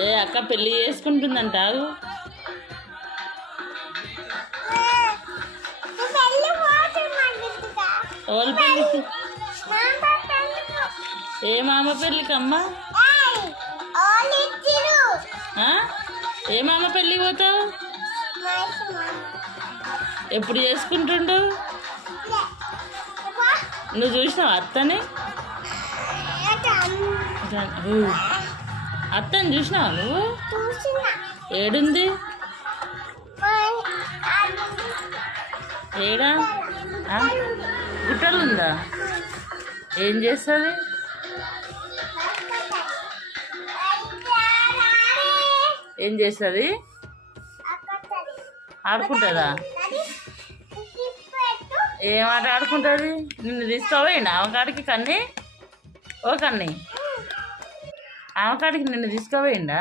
ఏ అక్క పెళ్ళి చేసుకుంటుందంట. ఎవరి పెళ్ళికి? ఏ మామ పెళ్ళికి అమ్మా? ఏ మామ పెళ్ళి పోతావు? ఎప్పుడు చేసుకుంటుండు? నువ్వు చూసినావు అత్తని? అత్తని చూసినావా నువ్వు? ఏడుంది? ఏడా? గుట్టలు ఉందా? ఏం చేస్తుంది? ఏం చేస్తుంది? ఆడుకుంటుందా? ఏం ఆట ఆడుకుంటుంది? నిన్ను తీసుకోవేయండి ఆమెకాడికి కన్నీ? ఓ కన్నీ ఆమెకాడికి నిన్ను తీసుకోవేయండా?